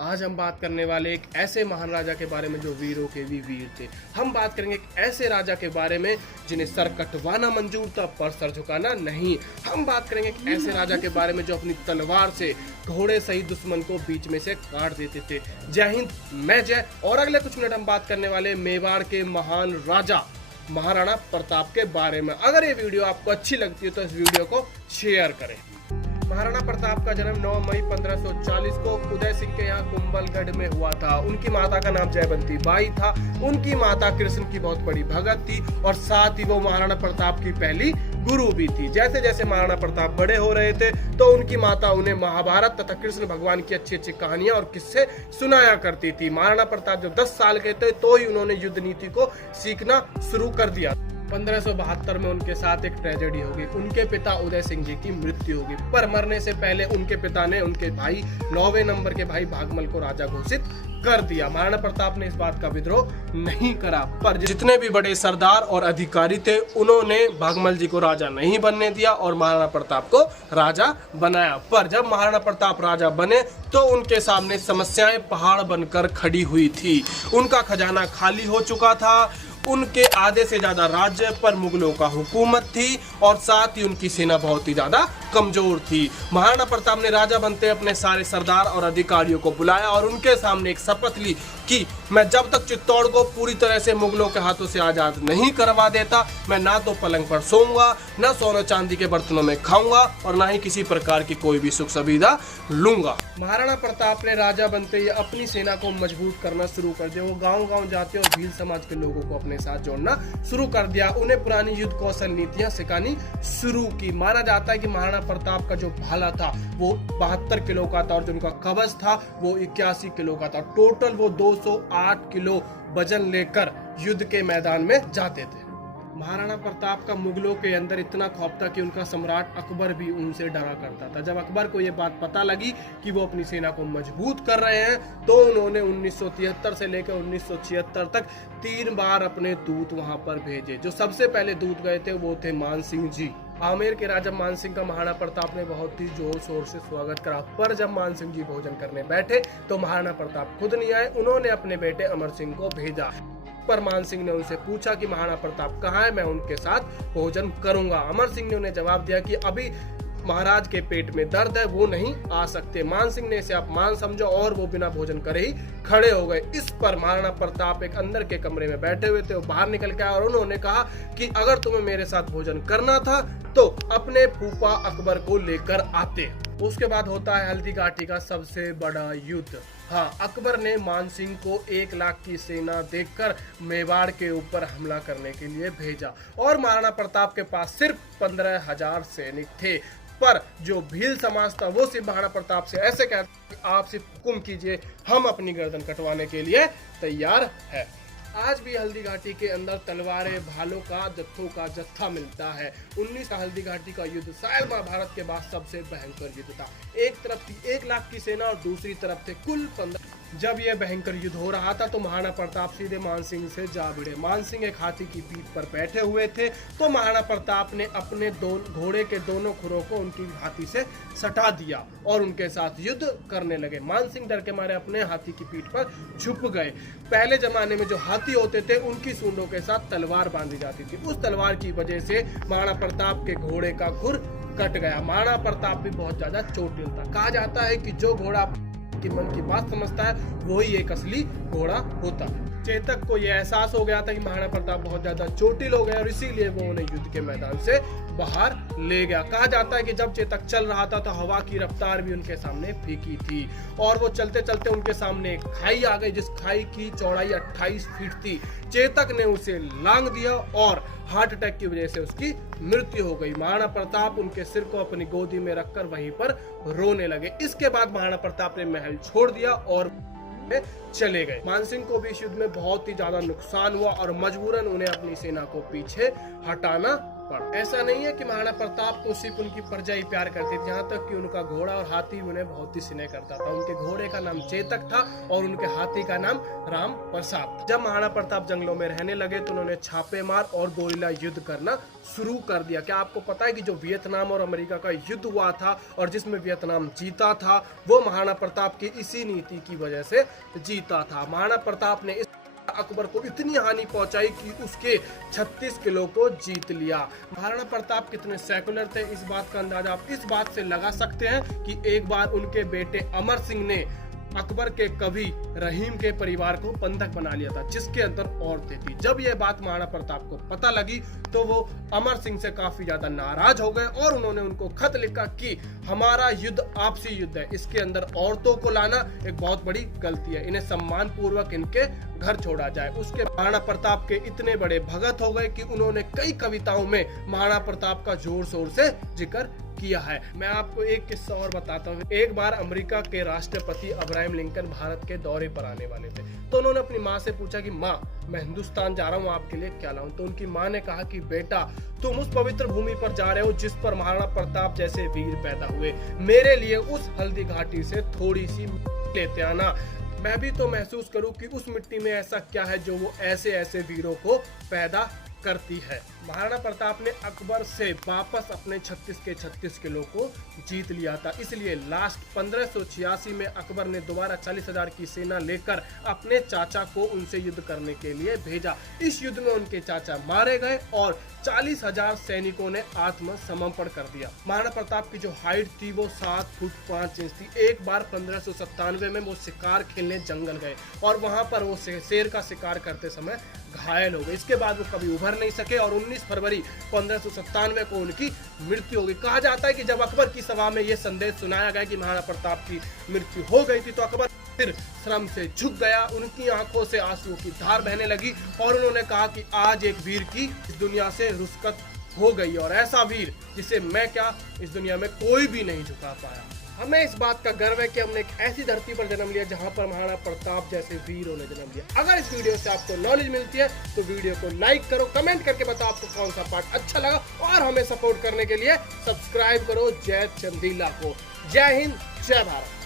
आज हम बात करने वाले एक ऐसे महान राजा के बारे में जो वीरों के भी वीर थे। हम बात करेंगे एक ऐसे राजा के बारे में जिन्हें सर कटवाना मंजूर था पर सर झुकाना नहीं। हम बात करेंगे एक ऐसे राजा के बारे में जो अपनी तलवार से घोड़े सहित दुश्मन को बीच में से काट देते थे। जय हिंद, मैं जय। और अगले कुछ मिनट हम बात करने वाले मेवाड़ के महान राजा महाराणा प्रताप के बारे में। अगर ये वीडियो आपको अच्छी लगती है तो इस वीडियो को शेयर करें। महाराणा प्रताप का जन्म 9 मई 1540 को उदय सिंह के यहाँ कुंभलगढ़ में हुआ था। उनकी माता का नाम जयवंती बाई था। उनकी माता कृष्ण की बहुत बड़ी भगत थी और साथ ही वो महाराणा प्रताप की पहली गुरु भी थी। जैसे जैसे महाराणा प्रताप बड़े हो रहे थे तो उनकी माता उन्हें महाभारत तथा कृष्ण भगवान की अच्छी अच्छी कहानियां और किस्से सुनाया करती थी। महाराणा प्रताप जब 10 साल के थे तो ही उन्होंने युद्ध नीति को सीखना शुरू कर दिया। 1572 में उनके साथ एक ट्रेजेडी होगी। उनके पिता उदय सिंह जी की मृत्यु होगी, पर मरने से पहले उनके पिता ने उनके भाई 9वें नंबर के भाई भागमल को राजा घोषित कर दिया। महाराणा प्रताप ने इस बात का विद्रोह नहीं करा, पर जितने भी बड़े सरदार और अधिकारी थे उन्होंने भागमल जी को राजा नहीं बनने दिया और महाराणा प्रताप को राजा बनाया। पर जब महाराणा प्रताप राजा बने तो उनके सामने समस्याएं पहाड़ बनकर खड़ी हुई थी। उनका खजाना खाली हो चुका था, उनके आधे से ज्यादा राज्य पर मुगलों का हुकूमत थी और साथ ही उनकी सेना बहुत ही ज्यादा कमजोर थी। महाराणा प्रताप ने राजा बनते अपने सारे सरदार और अधिकारियों को बुलाया और उनके सामने एक शपथ ली कि मैं जब तक चित्तौड़ को पूरी तरह से मुगलों के हाथों से आजाद नहीं करवा देता, मैं ना तो पलंग पर सोऊंगा, ना सोने चांदी के बर्तनों में खाऊंगा और ना ही किसी प्रकार की कोई भी सुख सुविधा लूंगा। महाराणा प्रताप ने राजा बनते ही अपनी सेना को मजबूत करना शुरू कर दिया। वो गांव-गांव जाते और भील समाज के लोगों को अपने साथ जोड़ना शुरू कर दिया। उन्हें पुरानी युद्ध कौशल नीतियां सिखानी शुरू की। माना जाता है कि महाराणा प्रताप का जो भाला था वो 72 किलो का था और जो उनका कवच था वो 81 किलो का था। टोटल वो 208 किलो वजन लेकर युद्ध के मैदान में जाते थे। महाराणा प्रताप का मुगलों के अंदर इतना खौफ था कि उनका सम्राट अकबर भी उनसे डरा करता था। जब अकबर को ये बात पता लगी कि वो अपनी सेना को मजबूत कर रहे हैं तो उन्होंने 1973 से लेकर 1976 तक 3 बार अपने दूत वहां पर भेजे। जो सबसे पहले दूत गए थे वो थे मान सिंह जी। आमेर के राजा मान सिंह का महाराणा प्रताप ने बहुत ही जोर शोर से स्वागत करा, पर जब मान सिंह जी भोजन करने बैठे तो महाराणा प्रताप खुद नहीं आए। उन्होंने अपने बेटे अमर सिंह को भेजा। पर मान सिंह ने उनसे पूछा कि महाराणा प्रताप कहाँ है, मैं उनके साथ भोजन करूंगा। अमर सिंह ने उन्हें जवाब दिया कि अभी महाराज के पेट में दर्द है, वो नहीं आ सकते। मान सिंह ने इसे अपमान समझा और वो बिना भोजन करे ही खड़े हो गए। इस पर महाराणा प्रताप एक अंदर के कमरे में बैठे हुए थे, वो बाहर निकल के आए और उन्होंने कहा कि अगर तुम्हें मेरे साथ भोजन करना था तो अपने फूफा अकबर को लेकर आते। उसके बाद होता है हल्दी घाटी का सबसे बड़ा युद्ध। हाँ, अकबर ने मान सिंह को 1 लाख की सेना देखकर मेवाड़ के ऊपर हमला करने के लिए भेजा और महाराणा प्रताप के पास सिर्फ 15,000 सैनिक थे। पर जो भील समाज था वो सिर्फ महाराणा प्रताप से ऐसे कहता कि आप सिर्फ हुक्म कीजिए, हम अपनी गर्दन कटवाने के लिए तैयार है। आज भी हल्दी घाटी के अंदर तलवारें भालों का जत्था मिलता है। 19 का हल्दी घाटी का युद्ध शायद महाभारत के बाद सबसे भयंकर युद्ध था। एक तरफ थी 1 लाख की सेना और दूसरी तरफ थे कुल 15। जब यह भयंकर युद्ध हो रहा था तो महाराणा प्रताप सीधे मान सिंह से जा भिड़े। मान सिंह एक हाथी की पीठ पर बैठे हुए थे तो महाराणा प्रताप ने अपने घोड़े के दोनों खुरों को उनकी हाथी से सटा दिया और उनके साथ युद्ध करने लगे। मान सिंह डर के मारे अपने हाथी की पीठ पर छुप गए। पहले जमाने में जो हाथी होते थे उनकी सूंडों के साथ तलवार बांधी जाती थी। उस तलवार की वजह से महाराणा प्रताप के घोड़े का खुर कट गया। महाराणा प्रताप भी बहुत ज्यादा चोटिल था। कहा जाता है कि जो घोड़ा कि मन की बात समझता है वही एक असली घोड़ा होता है। चेतक को यह एहसास हो गया था कि महाराणा प्रताप बहुत ज्यादा चोटिल हो गए और इसीलिए वो उन्हें युद्ध के मैदान से बाहर ले गया। कहा जाता है कि जब चेतक चल रहा था तो हवा की रफ्तार भी उनके सामने फीकी थी और वो चलते चलते उनके सामने एक खाई आ गई जिस खाई की चौड़ाई 28 फीट थी। चेतक ने उसे लांग दिया और हार्ट अटैक की वजह से उसकी मृत्यु हो गई। महाराणा प्रताप उनके सिर को अपनी गोदी में रखकर वहीं पर रोने लगे। इसके बाद महाराणा प्रताप ने महल छोड़ दिया और चले गए। मानसिंह को भी इस युद्ध में बहुत ही ज्यादा नुकसान हुआ और मजबूरन उन्हें अपनी सेना को पीछे हटाना थप्पड़। ऐसा नहीं है कि महाराणा प्रताप को सिर्फ उनकी प्रजा ही प्यार करती थी, यहाँ तक कि उनका घोड़ा और हाथी उन्हें बहुत ही स्नेह करता था। उनके घोड़े का नाम चेतक था और उनके हाथी का नाम राम प्रसाद। जब महाराणा प्रताप जंगलों में रहने लगे तो उन्होंने छापेमार और गोरिल्ला युद्ध करना शुरू कर दिया। क्या आपको पता है कि जो वियतनाम और अमेरिका का युद्ध हुआ था और जिसमें वियतनाम जीता था, वो महाराणा प्रताप की इसी नीति की वजह से जीता था। महाराणा प्रताप ने अकबर को इतनी हानि पहुंचाई कि उसके 36 किलो को जीत लिया। महाराणा प्रताप कितने सेकुलर थे, इस बात का अंदाजा आप इस बात से लगा सकते हैं कि एक बार उनके बेटे अमर सिंह ने अकबर के कवि रहीम के परिवार को बंधक बना लिया था, जिसके अंदर औरतें थी। जब यह बात महाराणा प्रताप को पता लगी तो वो अमर सिंह से काफी ज्यादा नाराज हो गए और उन्होंने उनको खत लिखा कि हमारा युद्ध आपसी युद्ध है, इसके अंदर औरतों को लाना एक बहुत बड़ी गलती है, इन्हें सम्मान पूर्वक इनके घर छोड़ा जाए। उसके महाराणा प्रताप के इतने बड़े भगत हो गए कि उन्होंने कई कविताओं में महाराणा प्रताप का जोर शोर से जिक्र किया है। मैं आपको एक किस्सा और बताता हूँ। एक बार अमेरिका के राष्ट्रपति अब्राहम लिंकन भारत के दौरे पर आने वाले थे, तो उन्होंने अपनी माँ से पूछा कि माँ, मैं हिंदुस्तान जा रहा हूँ, आपके लिए क्या लाऊं? तो उनकी माँ ने कहा कि बेटा, तुम उस पवित्र भूमि पर जा रहे हो जिस पर महाराणा प्रताप जैसे वीर पैदा हुए, मेरे लिए उस हल्दी घाटी से थोड़ी सी लेते आना, मैं भी तो महसूस करूं कि उस मिट्टी में ऐसा क्या है जो वो ऐसे ऐसे वीरों को पैदा करती है। महाराणा प्रताप ने अकबर से वापस अपने 36 के 36 किलो को जीत लिया था, इसलिए लास्ट 1586 में अकबर ने दोबारा 40,000 की सेना लेकर अपने चाचा को उनसे युद्ध करने के लिए भेजा। इस युद्ध में उनके चाचा मारे गए और 40,000 सैनिकों ने आत्मसमर्पण कर दिया। महाराणा प्रताप की जो हाइट थी वो 7 फुट 5 इंच थी। एक बार 1597 में वो शिकार खेलने जंगल गए और वहां पर वो शेर का शिकार करते समय घायल हो गए। इसके बाद वो कभी उभर नहीं सके और 19 फरवरी 1597 को उनकी मृत्यु हो गई। कहा जाता है कि जब अकबर की सभा में यह संदेश सुनाया गया कि महाराणा प्रताप की मृत्यु हो गई थी, तो अकबर फिर श्रम से झुक गया, उनकी आंखों से आंसुओं की धार बहने लगी और उन्होंने कहा कि आज एक वीर की इस दुनिया से रुस्कत हो गई और ऐसा वीर जिसे मैं क्या इस दुनिया में कोई भी नहीं झुका पाया। हमें इस बात का गर्व है कि हमने एक ऐसी धरती पर जन्म लिया जहां पर महाराणा प्रताप जैसे वीरों ने जन्म लिया। अगर इस वीडियो से आपको नॉलेज मिलती है तो वीडियो को लाइक करो, कमेंट करके बताओ आपको कौन सा पार्ट अच्छा लगा और हमें सपोर्ट करने के लिए सब्सक्राइब करो जय चंदीला को। जय हिंद, जय भारत।